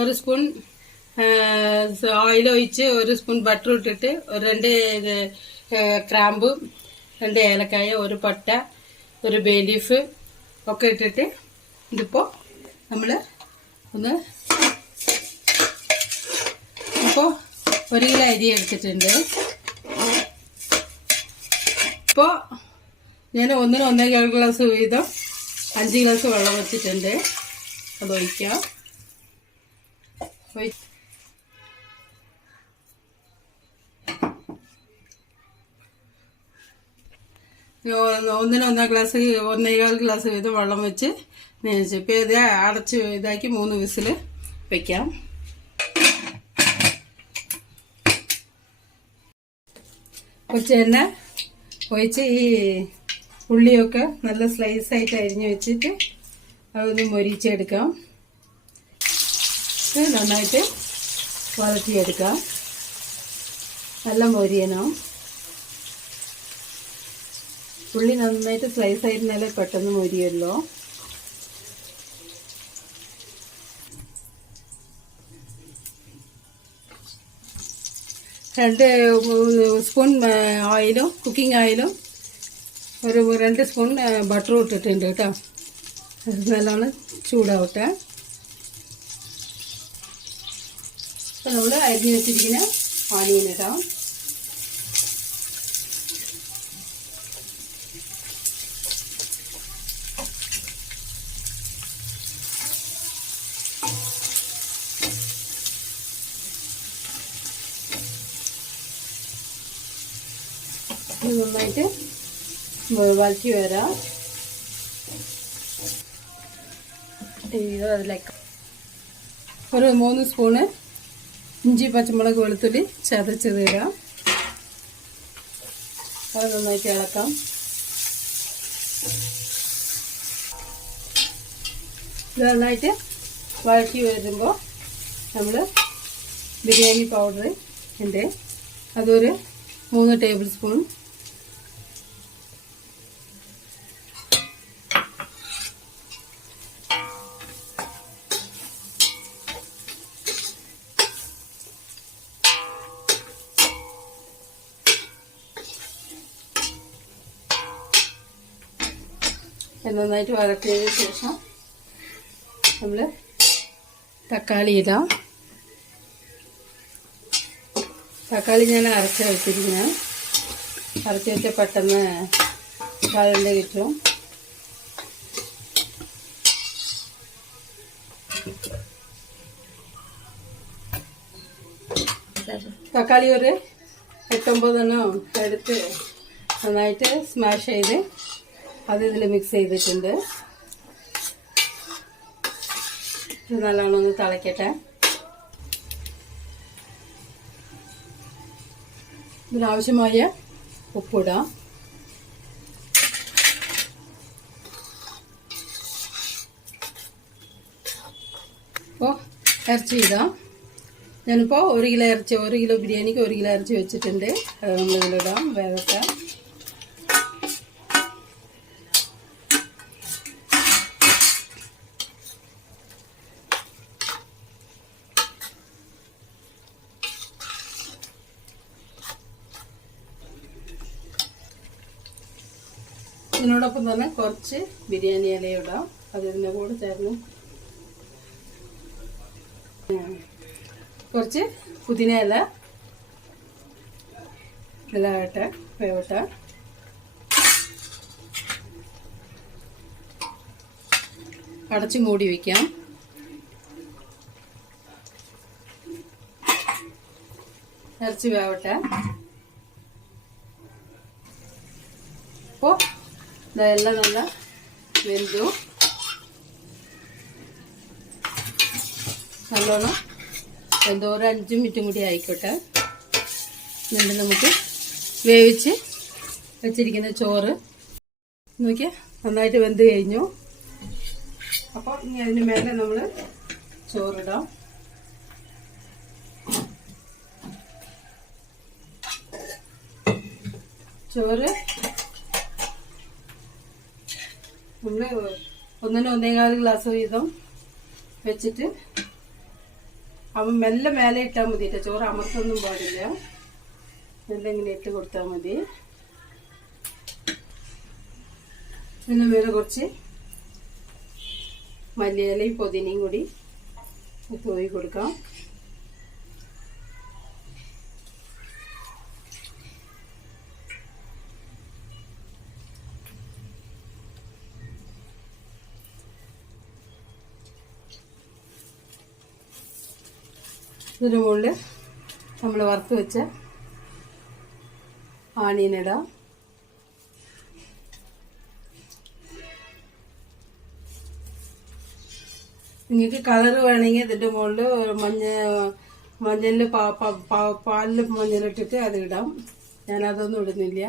ഒരു spoon oil ഒഴിച്ച് ഒരു സ്പൂൺ ബട്ടർ ഇട്ടിട്ട് രണ്ട് ഗ്രാമ്പു, 2 ഏലക്കായ, ഒരു പട്ട, ഒരു ബേ ലീഫ് ഒക്കെ ഇട്ടിട്ട് ഇതിപ്പോൾ നമ്മൾ ഒന്ന് ഇപ്പോൾ 1 കിലോ അരി എടുത്തിട്ടുണ്ട്. ഇപ്പോൾ ഞാൻ 1-1.25 ഗ്ലാസ് വീതം 5 ഗ്ലാസ് വെള്ളം വെച്ചിട്ടുണ്ട്. അത് ഒഴിക്കാം. 1-1.25 ഗ്ലാസ് വീതം വെള്ളം വെച്ച് നേരിച്ചു. ഇപ്പം ഇത് അടച്ച് ഇതാക്കി 3 വിസിൽ വെക്കാം. കുറച്ച് എണ്ണ ഒഴിച്ച് ഈ ഉള്ളിയൊക്കെ നല്ല സ്ലൈസായിട്ട് അരിഞ്ഞ് വെച്ചിട്ട് അതൊന്ന് മൊരിച്ചെടുക്കാം. നന്നായിട്ട് വഴറ്റിയെടുക്കാം. നല്ല മൊരിയണം. ഉള്ളി നന്നായിട്ട് സ്ലൈസ് ആയിരുന്നാലേ പെട്ടെന്ന് മൊരിയല്ലോ. രണ്ട് സ്പൂൺ ഓയിലും കുക്കിംഗ് ഓയിലും ഒരു 2 സ്പൂൺ ബട്ടറും ഇട്ടിട്ടുണ്ട് കേട്ടോ. നല്ലോണം ചൂടാവട്ടെ. അപ്പം നമ്മൾ അരിഞ്ഞ് വെച്ചിരിക്കുന്ന ഓണിയൻ ഇടാം. നന്നായിട്ട് വഴറ്റി വരാം. അതിലേക്ക് ഒരു 3 സ്പൂണ് ഇഞ്ചി, പച്ചമുളക്, വെളുത്തുള്ളി ചതച്ചത് ഇടാം. അത് നന്നായിട്ട് ഇളക്കാം. ഇത് നന്നായിട്ട് വഴറ്റി വരുമ്പോൾ നമ്മൾ ബിരിയാണി പൗഡർ ഉണ്ട്. അതൊരു 3 ടേബിൾ സ്പൂൺ. നന്നായിട്ട് വഴറ്റിയതിന് ശേഷം നമ്മൾ തക്കാളി ഇടാം. തക്കാളി ഞാൻ അരച്ച് വെച്ചിരിക്കുന്നത്. അരച്ച് വെച്ച് പെട്ടെന്ന് വഴണ്ട് കിട്ടും. തക്കാളി ഒരു 8-9 എടുത്ത് നന്നായിട്ട് സ്മാഷ് ചെയ്ത് അത് ഇതിൽ മിക്സ് ചെയ്തിട്ടുണ്ട്. ഇത് നല്ലോണം ഒന്ന് തിളയ്ക്കട്ടെ. ഇതിനാവശ്യമായ ഉപ്പിടാം. അപ്പോൾ ഇറച്ചി ഇടാം. ഞാനിപ്പോൾ 1 കിലോ ഇറച്ചി, 1 കിലോ ബിരിയാണിക്ക് 1 കിലോ ഇറച്ചി വെച്ചിട്ടുണ്ട്. അത് നമ്മളിതിലിടാം. വേഗത്തെ ഇതിനോടൊപ്പം തന്നെ കുറച്ച് ബിരിയാണി ഇല ഇടാം. അത് ഇതിൻ്റെ കൂടെ ചേർന്ന് കുറച്ച് പുതിന ഇല ഇട്ട് വേവട്ടെ. അടച്ച് മൂടി വയ്ക്കാം. ഇറച്ചി വേവട്ടെ. അപ്പോൾ ഇതെല്ലാം നല്ല വെന്തു. നല്ലോണം എന്തോ ഒരു 5 മിനിറ്റും കൂടി ആയിക്കോട്ടെ. എന്നിട്ട് നമുക്ക് വേവിച്ച് വെച്ചിരിക്കുന്ന ചോറ് നോക്കിയാൽ നന്നായിട്ട് വെന്ത് കഴിഞ്ഞു. അപ്പോൾ ഇനി അതിന് മേലെ നമ്മൾ ചോറിടാം. ചോറ് നമ്മൾ 1-1.25 ഗ്ലാസ് വീതം വെച്ചിട്ട് അപ്പം മെല്ലെ മേലെ ഇട്ടാൽ മതി കേട്ടോ, ചോറ് അമർത്തൊന്നും പാടില്ല. മെല്ലെ ഇങ്ങനെ ഇട്ട് കൊടുത്താൽ മതി. പിന്നെ മേലെ കുറച്ച് മല്ലിയിലയും പുതിനയും കൂടി തൂവി കൊടുക്കാം. ഇതിന് മുകളിൽ നമ്മൾ വറുത്ത് വെച്ച ആണിയനിടാം. നിങ്ങൾക്ക് കളർ വേണമെങ്കിൽ ഇതിൻ്റെ മുകളിൽ മഞ്ഞളിൽ പാലിൽ മഞ്ഞളിട്ടിട്ട് അത് ഇടാം. ഞാനതൊന്നും ഇടുന്നില്ല.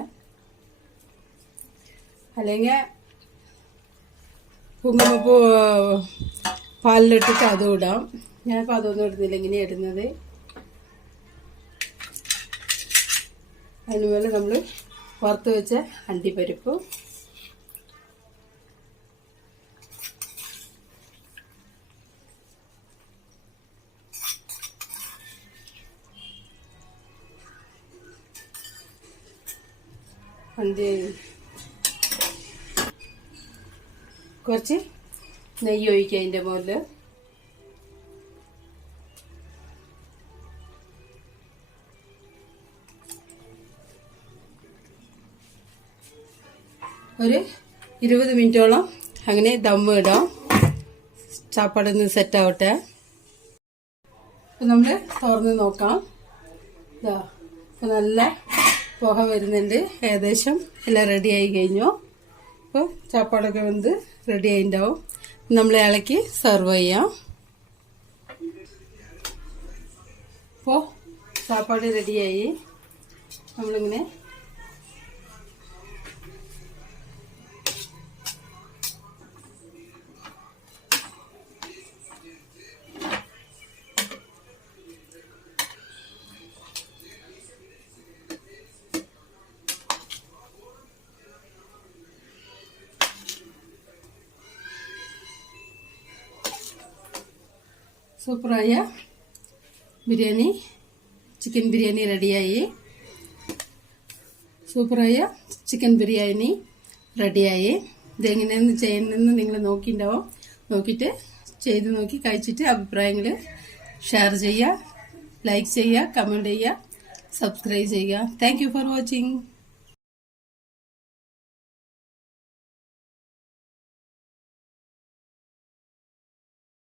അല്ലെങ്കിൽ കുങ്കുമപ്പൂ പാലിലിട്ടിട്ട് അതും ഇടാം. ഞാനിപ്പോൾ അതൊന്നും ഇടുന്നില്ല, ഇങ്ങനെയാണ് ഇടുന്നത്. അതിനുമേലെ നമ്മൾ വറുത്ത് വെച്ച അണ്ടിപ്പരിപ്പ്, കുറച്ച് നെയ്യ് ഒഴിക്കുക അതിൻ്റെ മുകളിൽ. ഒരു 20 മിനിറ്റോളം അങ്ങനെ ദമ്മ് ഇടാം. ചാപ്പാടൊന്ന് സെറ്റ് ആവട്ടെ. അപ്പം നമ്മൾ തുറന്ന് നോക്കാം. ഇതാ ഇപ്പം നല്ല പുക വരുന്നുണ്ട്. ഏകദേശം എല്ലാം റെഡി ആയി കഴിഞ്ഞു. അപ്പോൾ ചാപ്പാടൊക്കെ വെന്ത് റെഡി ആയിട്ടുണ്ടാവും. നമ്മൾ ഇളക്കി സെർവ് ചെയ്യാം. അപ്പോൾ ചാപ്പാട് റെഡിയായി. നമ്മളിങ്ങനെ സൂപ്പറായ ബിരിയാണി, ചിക്കൻ ബിരിയാണി റെഡിയായി. സൂപ്പറായ ചിക്കൻ ബിരിയാണി റെഡിയായി. ഇതെങ്ങനെയാണ് ചെയ്യുന്നതെന്ന് നിങ്ങൾ നോക്കിയിട്ടുണ്ടാവും. നോക്കിയിട്ട് ചെയ്ത് നോക്കി കഴിച്ചിട്ട് അഭിപ്രായങ്ങൾ ഷെയർ ചെയ്യുക, ലൈക്ക് ചെയ്യുക, കമൻറ്റ് ചെയ്യുക, സബ്സ്ക്രൈബ് ചെയ്യുക. Thank you for watching.